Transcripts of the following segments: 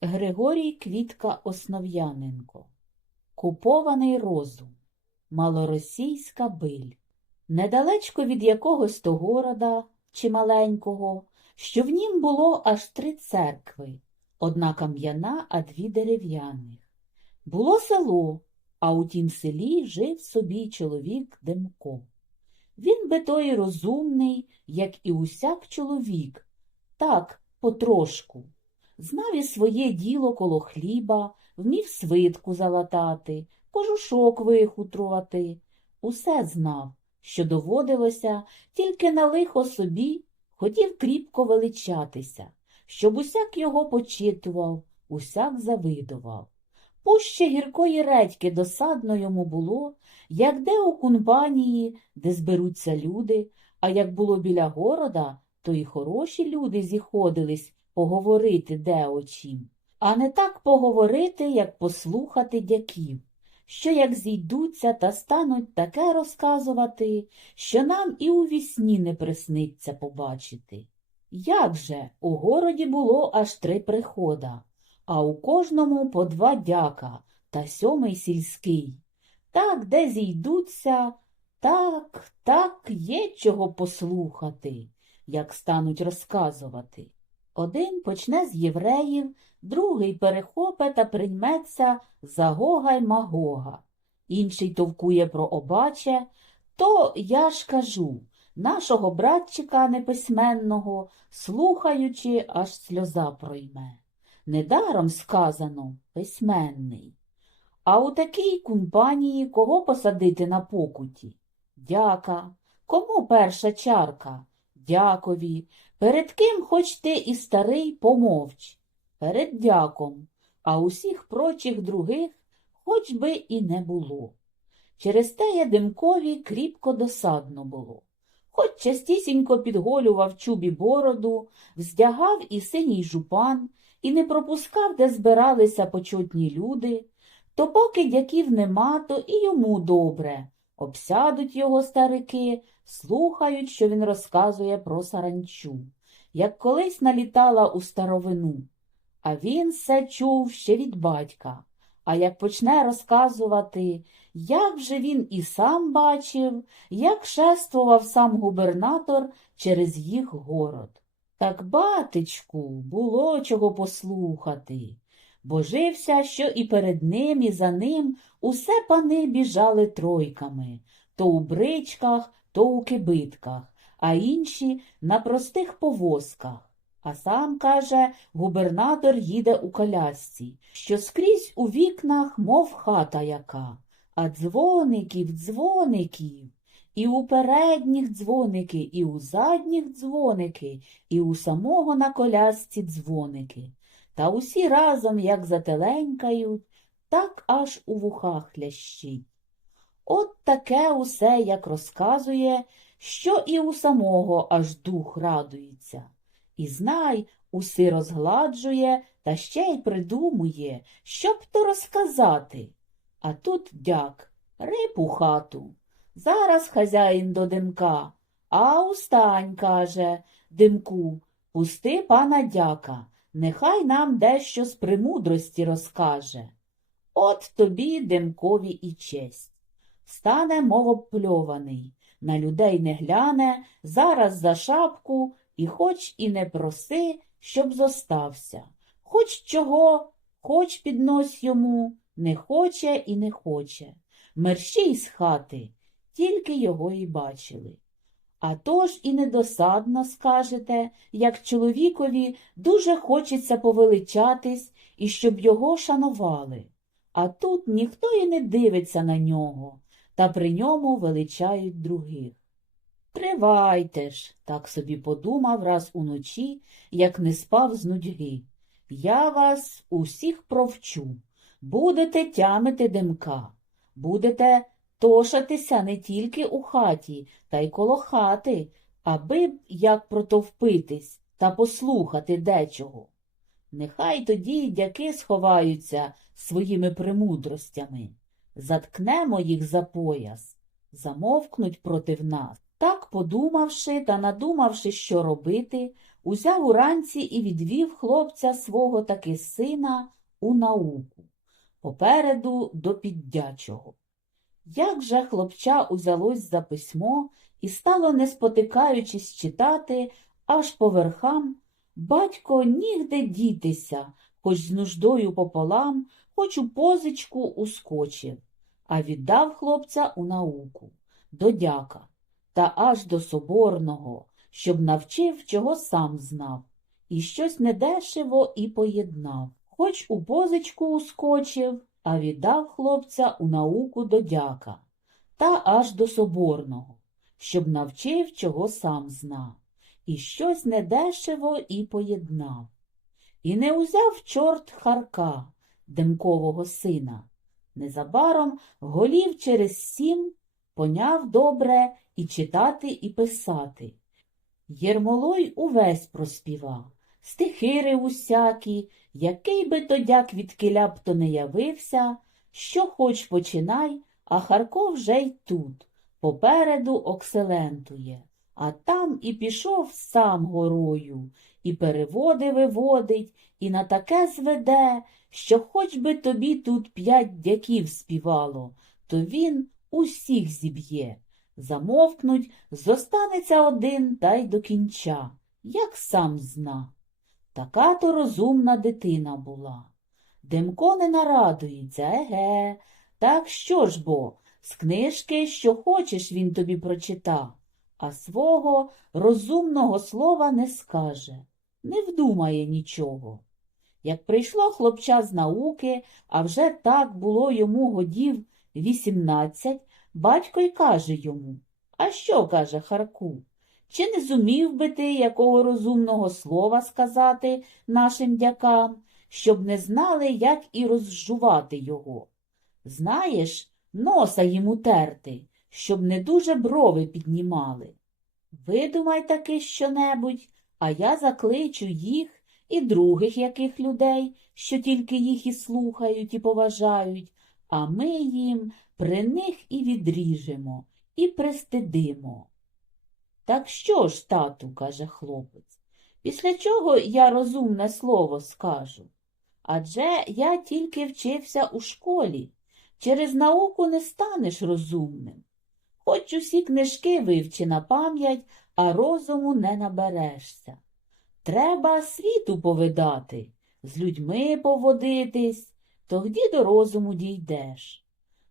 Григорій Квітка Основ'яненко. Купований розум. Малоросійська биль. Недалечко від якогось то города чи маленького, що в нім було аж три церкви, одна кам'яна, а дві дерев'яних. Було село, а у тім селі жив собі чоловік Демко. Він би той розумний, як і усяк чоловік, так, потрошку. Знав і своє діло коло хліба, вмів свитку залатати, кожушок вихутрувати. Усе знав, що доводилося тільки на лихо собі, хотів кріпко величатися, щоб усяк його почитував, усяк завидував. Пуще гіркої редьки досадно йому було, як де у кумпанії, де зберуться люди, а як було біля города, то і хороші люди зіходились поговорити де о чім. А не так поговорити, як послухати дяків, що як зійдуться та стануть таке розказувати, що нам і у вісні не присниться побачити. Як же у городі було аж три прихода, а у кожному по два дяка та сьомий сільський. Так, де зійдуться, так, так є чого послухати, як стануть розказувати. Один почне з євреїв, другий перехопе та прийметься за Гога й Магога, інший товкує про обаче, то я ж кажу, нашого братчика неписьменного, слухаючи, аж сльоза пройме. Недаром сказано письменний. А у такій кумпанії кого посадити на покуті? Дяка. Кому перша чарка? Дякові. Перед ким хоч ти і старий помовч, перед дяком, а усіх прочих других хоч би і не було. Через те Ядимкові кріпко досадно було. Хоч частісінько підголював чубі бороду, вздягав і синій жупан, і не пропускав, де збиралися почотні люди, то поки дяків нема, то і йому добре. Обсядуть його старики, слухають, що він розказує про саранчу, як колись налітала у старовину. А він все чув ще від батька. А як почне розказувати, як же він і сам бачив, як шествував сам губернатор через їх город. Так, батечку, було чого послухати. Божився, що і перед ним, і за ним усе пани біжали тройками, то у бричках, то у кибитках, а інші на простих повозках. А сам, каже, губернатор їде у колясці, що скрізь у вікнах, мов хата яка, а дзвоників, дзвоників. І у передніх дзвоники, і у задніх дзвоники, і у самого на колясці дзвоники. Та усі разом, як зателенькають, так аж у вухах лящить. От таке усе, як розказує, що і у самого аж дух радується. І знай, уси розгладжує та ще й придумує, що б то розказати. А тут дяк, риб у хату. Зараз хазяїн до димка. А устань, каже, димку, пусти пана дяка, нехай нам дещо з премудрості розкаже. От тобі димкові і честь. Стане мовопльований, на людей не гляне, зараз за шапку, і хоч і не проси, щоб зостався. Хоч чого, хоч піднось йому, не хоче і не хоче. Мерщій з хати, тільки його і бачили. А то ж і недосадно скажете, як чоловікові дуже хочеться повеличатись і щоб його шанували. А тут ніхто і не дивиться на нього, та при ньому величають других. Тривайте ж, так собі подумав раз уночі, як не спав з нудьги. Я вас усіх провчу. Будете тямити димка, будете тошатися не тільки у хаті, та й коло хати, аби як протовпитись та послухати дечого. Нехай тоді дяки сховаються своїми премудростями. заткнемо їх за пояс, замовкнуть проти нас. Так, подумавши та надумавши, що робити, узяв уранці і відвів хлопця свого таки сина у науку, попереду до піддячого. Як же хлопча узялось за письмо і стало, не спотикаючись, читати, аж по верхам, батько нігде дітися, хоч з нуждою пополам, хоч у позичку ускочив, а віддав хлопця у науку, до дяка, та аж до соборного, щоб навчив, чого сам знав, і щось недешево і поєднав, хоч у позичку ускочив, а віддав хлопця у науку до дяка, та аж до соборного, щоб навчив, чого сам знав, і щось недешево і поєднав. І не узяв чорт Харка, Демкового сина. Незабаром голів через сім поняв добре і читати, і писати. Єрмолой увесь проспівав, стихири усякі, який би то дяк від б то не явився, що хоч починай, а Харко вже й тут, попереду окселентує, а там і пішов сам горою, і переводи виводить, і на таке зведе, що хоч би тобі тут п'ять дяків співало, то він усіх зіб'є. Замовкнуть, зостанеться один та й до кінця, як сам зна. Така то розумна дитина була. Демко не нарадується, еге. Так що ж бо, з книжки, що хочеш, він тобі прочита, а свого розумного слова не скаже, не вдумає нічого. Як прийшло хлопча з науки, а вже так було йому годів вісімнадцять, батько й каже йому А що, каже Харку? Чи не зумів би ти якого розумного слова сказати нашим дякам, щоб не знали, як і розжувати його? Знаєш, носа їм утерти, щоб не дуже брови піднімали. Видумай таки щонебудь, а я закличу їх і других яких людей, що тільки їх і слухають, і поважають, а ми їм при них і відріжемо, і пристидимо. Так що ж, тату, каже хлопець, після чого я розумне слово скажу? Адже я тільки вчився у школі, через науку не станеш розумним. Хоч усі книжки вивчи на пам'ять, а розуму не наберешся. Треба світу повидати, з людьми поводитись, тоді до розуму дійдеш.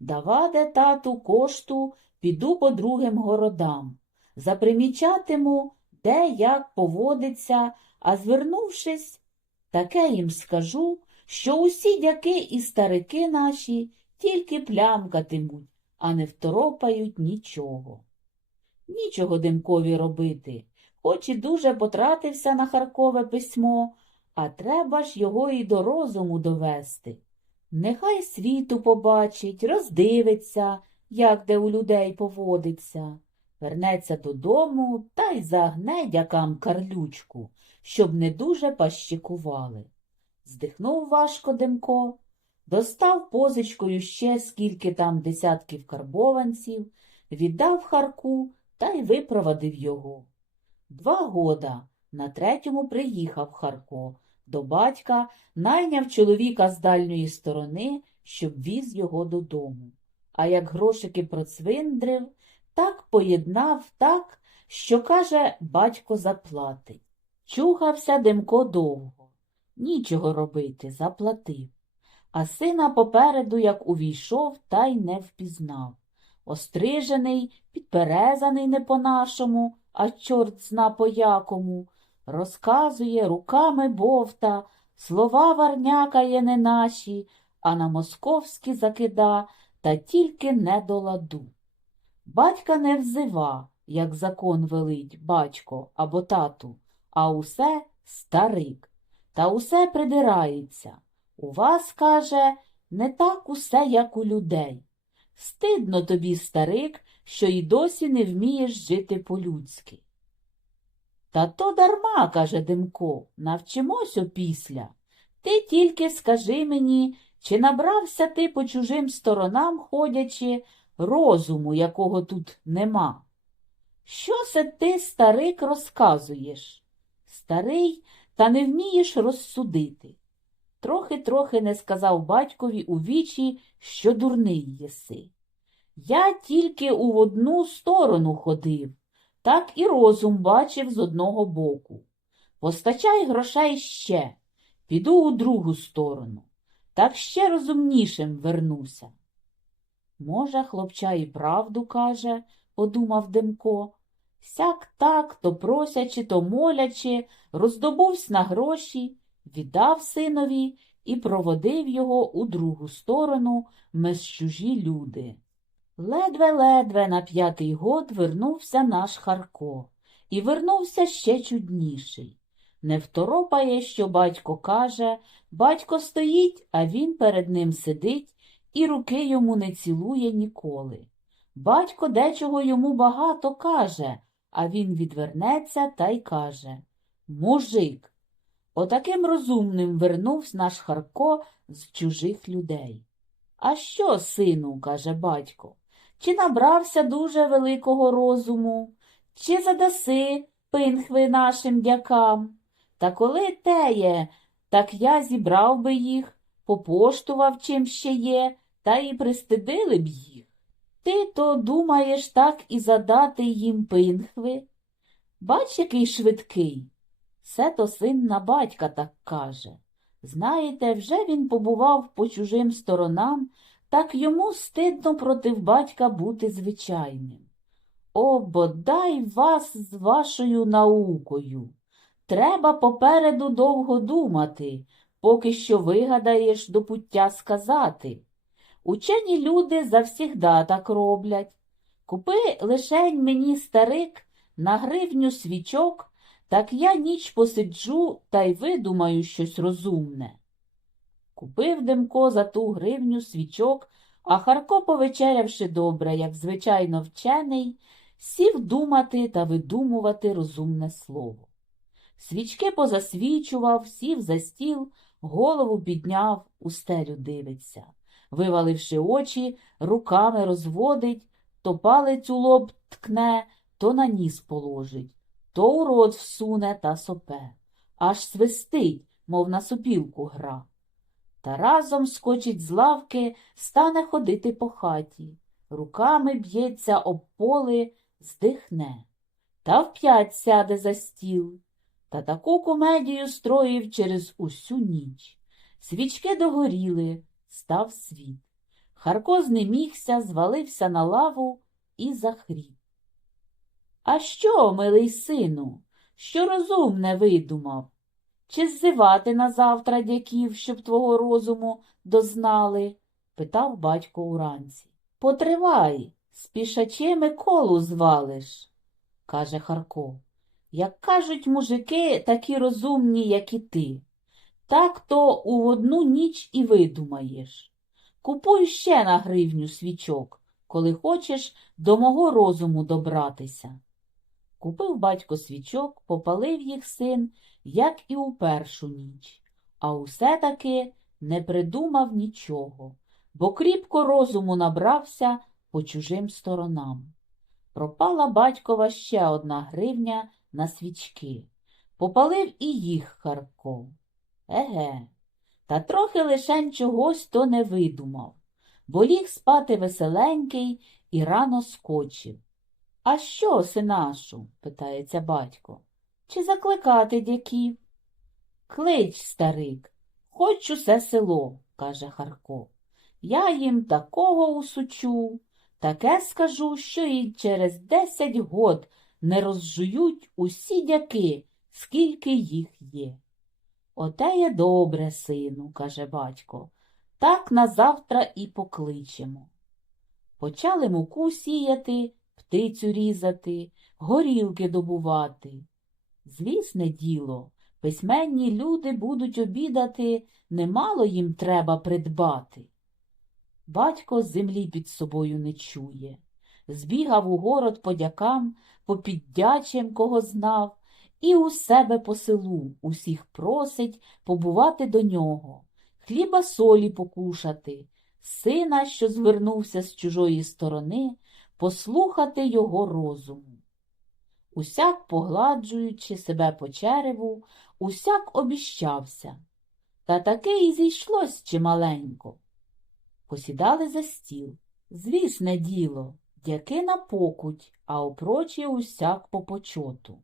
Даваде тату кошту, піду по другим городам, запримічатиму, де як поводиться, а звернувшись, таке їм скажу, що усі дяки і старики наші тільки плямкатимуть, а не второпають нічого. Нічого Демкові робити, хоч і дуже потратився на Харкове письмо, а треба ж його і до розуму довести. Нехай світу побачить, роздивиться, як де у людей поводиться, вернеться додому та й загне дякам карлючку, щоб не дуже пащикували. Здихнув важко Демко, достав позичкою ще скільки там десятків карбованців, віддав Харку та й випровадив його. Два года на третьому приїхав Харко до батька, найняв чоловіка з дальньої сторони, щоб віз його додому. А як грошики процвиндрив, так поєднав так, що, каже, батько заплатить. Чухався Демко довго. Нічого робити, заплатив. А сина попереду, як увійшов, та й не впізнав. Острижений, підперезаний не по-нашому, а чорт зна по якому, розказує руками бовта, слова варнякає не наші, а на московські закида, та тільки не до ладу. Батька не взива, як закон велить батько або тату, а усе старик, та усе придирається. У вас, каже, не так усе, як у людей. Стидно тобі, старик, що й досі не вмієш жити по-людськи. Та то дарма, каже Демко, навчимось опісля. Ти тільки скажи мені, Чи набрався ти по чужим сторонам, ходячи, розуму, якого тут нема? Що це ти, старик, розказуєш? Старий, та не вмієш розсудити. Трохи-трохи не сказав батькові у вічі, що дурний єси. Я тільки у одну сторону ходив, так і розум бачив з одного боку. Постачай грошей ще, піду у другу сторону, так ще розумнішим вернуся. Може, хлопча і правду каже, подумав Демко. Сяк так, то просячи, то молячи, роздобувсь на гроші, віддав синові і проводив його у другу сторону мез чужі люди. Ледве-ледве на п'ятий год вернувся наш Харко, і вернувся ще чудніший. Не второпає, що батько каже, батько стоїть, а він перед ним сидить і руки йому не цілує ніколи. Батько дечого йому багато каже, а він відвернеться та й каже Мужик. Отаким розумним вернувся наш Харко з чужих людей. А що, сину, каже батько, чи набрався дуже великого розуму, чи задаси пинхви нашим дякам? Та коли теє, так я зібрав би їх, попоштував чим ще є, та й пристидили б їх. Ти то думаєш так і задати їм пинхви? Бач, який швидкий. Все то син на батька так каже. Знаєте, вже він побував по чужим сторонам, так йому стидно проти батька бути звичайним. О, бодай вас з вашою наукою. Треба попереду довго думати, поки що вигадаєш до пуття сказати. Учені люди завсігда так роблять. Купи лишень мені старик на гривню свічок, так я ніч посиджу та й видумаю щось розумне. Купив Демко за ту гривню свічок, а Харко, повечерявши добре, як звичайно вчений, сів думати та видумувати розумне слово. Свічки позасвічував, сів за стіл, голову підняв, у стелю дивиться. Виваливши очі, руками розводить, то палець у лоб ткне, то на ніс положить, то у рот всуне та сопе, аж свистить, мов на сопілку гра. Та разом скочить з лавки, стане ходити по хаті, руками б'ється об поли, здихне, та вп'ять сяде за стіл. Та таку комедію строїв через усю ніч. Свічки догоріли, став світ. Харко знемігся, звалився на лаву і захріп. А що, милий сину, що розумне видумав? Чи ззивати на завтра дяків, щоб твого розуму дознали? питав батько уранці. Потривай, спішачи Миколу звалиш, каже Харко. Як кажуть мужики, такі розумні, як і ти. Так то у одну ніч і видумаєш. Купуй ще на гривню свічок, коли хочеш до мого розуму добратися. Купив батько свічок, попалив їх син, як і у першу ніч, а усе таки не придумав нічого, бо кріпко розуму набрався по чужим сторонам. Пропала батькова ще одна гривня на свічки. Попалив і їх Харко. Еге, та трохи лишень чогось то не видумав, бо ліг спати веселенький і рано скочив. А що, синашу? питається батько. Чи закликати дяків? Клич, старик, хоч усе село, каже Харко. Я їм такого усучу, таке скажу, що і через десять год не розжують усі дяки, скільки їх є. Оте є добре, сину, каже батько, так назавтра і покличемо. Почали муку сіяти, птицю різати, горілки добувати. Звісне діло, письменні люди будуть обідати, немало їм треба придбати. Батько землі під собою не чує. Збігав у город по дякам, по піддячим, кого знав, і у себе по селу усіх просить побувати до нього. хліба солі покушати, сина, що звернувся з чужої сторони, послухати його розуму. Усяк, погладжуючи себе по череву, усяк обіщався. Та таки і зійшлось чималенько. Посідали за стіл. Звісне діло, дяки на покуть, а опрочі усяк по почоту.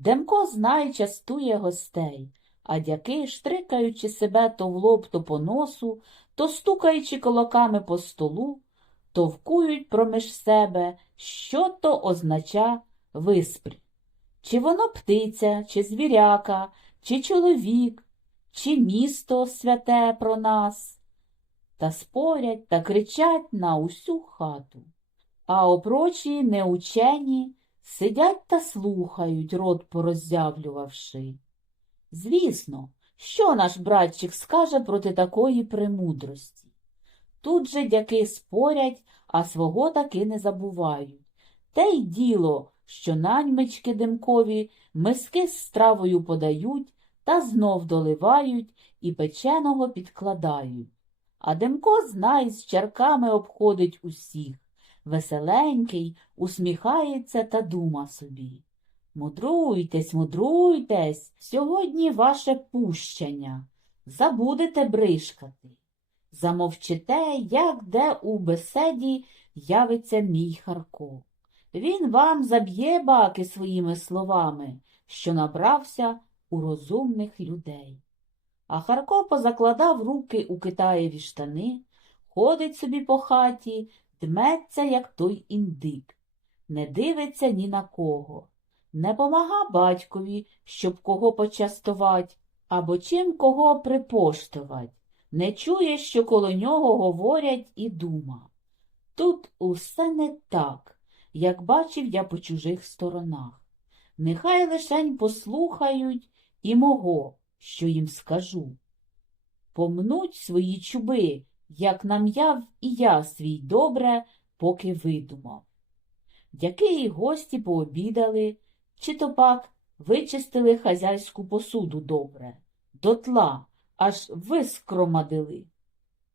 Демко знай частує гостей, а дяки, штрикаючи себе то в лоб, то по носу, то стукаючи кулаками по столу, товкують проміж себе, що то означа виспрь. Чи воно птиця, чи звіряка, чи чоловік, чи місто святе про нас. Та спорять та кричать на усю хату. А опрочі, неучені, сидять та слухають, рот пороззявлювавши. Звісно, що наш братчик скаже проти такої премудрості? Тут же дяки спорять, а свого таки не забувають. Те й діло, що наньмички димкові миски з стравою подають та знов доливають і печеного підкладають. А Демко, знай, з чарками обходить усіх, веселенький, усміхається та дума собі. Мудруйтесь, мудруйтесь, сьогодні ваше пущення, забудете бришкати. Замовчите, як де у беседі явиться мій Харко. Він вам заб'є баки своїми словами, що набрався у розумних людей. А Харко позакладав руки у Китаєві штани, ходить собі по хаті, дметься, як той індик, не дивиться ні на кого, не помага батькові, щоб кого почастувати, або чим кого припоштовать, не чує, що коло нього говорять і дума. Тут усе не так, як бачив я по чужих сторонах. Нехай лишень послухають і мого, що їм скажу. Помнуть свої чуби, як нам'яв і я свій добре, поки видумав. Дяки й гості пообідали, чи то пак вичистили хазяйську посуду добре, дотла, аж вискромадили.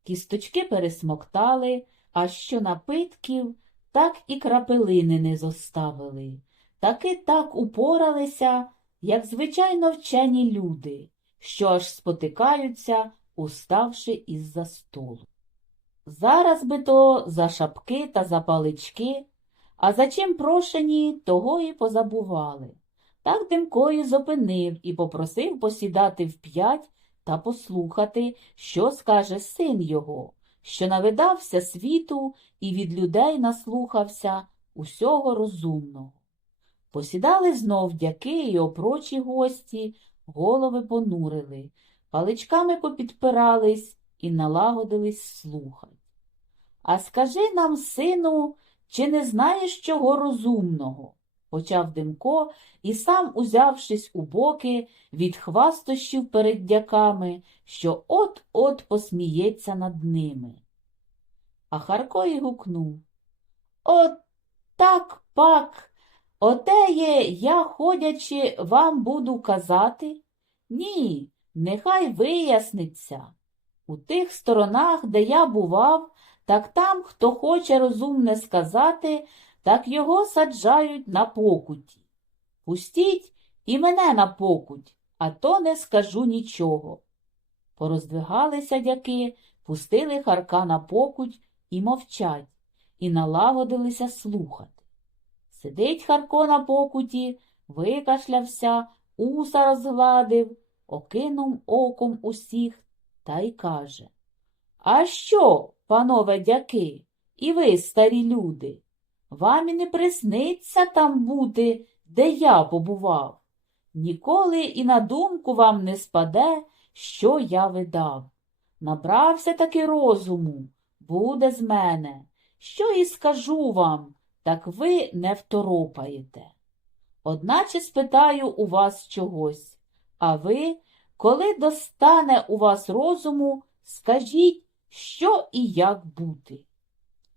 Кісточки пересмоктали, а що напитків, так і крапелини не зоставили. Таки так упоралися, як звичайно вчені люди, що аж спотикаються, уставши із-за столу. Зараз би то за шапки та за палички, а за чим прошені, того і позабували. Так Демко і зупинив і попросив посідати вп'ять та послухати, що скаже син його, що навидався світу і від людей наслухався усього розумного. Посідали знов дяки і опрочі гості, голови понурили, паличками попідпирались і налагодились слухать. А скажи нам, сину, чи не знаєш чого розумного? почав Демко і сам, узявшись у боки від хвастощів перед дяками, що от-от посміється над ними. А Харко й гукнув От так пак. Отеє я, ходячи, вам буду казати? Ні, нехай виясниться. У тих сторонах, де я бував, так там, хто хоче розумне сказати, так його саджають на покуті. Пустіть і мене на покуть, а то не скажу нічого. Пороздвигалися дяки, пустили Харка на покуть і мовчать, і налагодилися слухати. Сидить Харко на покуті, викашлявся, уса розгладив, окинув оком усіх та й каже А що, панове дяки, і ви, старі люди, вам і не присниться там бути, де я побував. Ніколи і на думку вам не спаде, що я видав. Набрався таки розуму, буде з мене. Що і скажу вам, так ви не второпаєте. Одначе спитаю у вас чогось, а ви, коли достане у вас розуму, скажіть, що і як бути.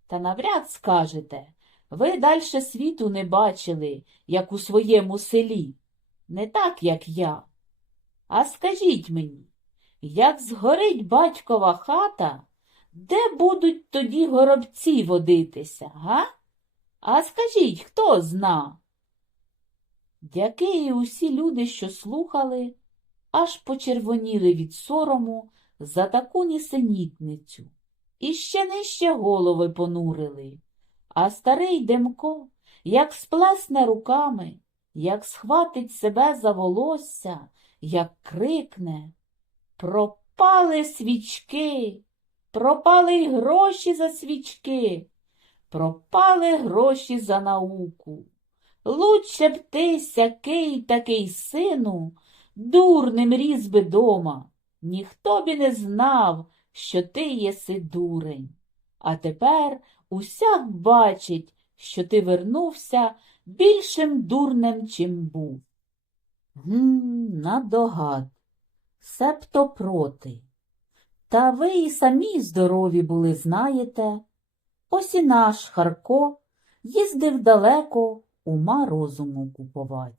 Та навряд скажете, ви дальше світу не бачили, як у своєму селі, не так, як я. А скажіть мені, як згорить батькова хата, де будуть тоді горобці водитися, га? А скажіть, хто зна? Дяки і усі люди, що слухали, аж почервоніли від сорому за таку нісенітницю, і ще нижче голови понурили. А старий Демко, як сплесне руками, як схватить себе за волосся, як крикне Пропали свічки, пропали й гроші за свічки, пропали гроші за науку. Лучше б ти сякий такий сину, дурним різ би дома. Ніхто б і не знав, що ти єси дурень. А тепер усяк бачить, що ти вернувся більшим дурнем, чим був. Гм, надогад, себто проти. Та ви і самі здорові були, знаєте. Ось і наш Харко їздив далеко ума розуму купувати.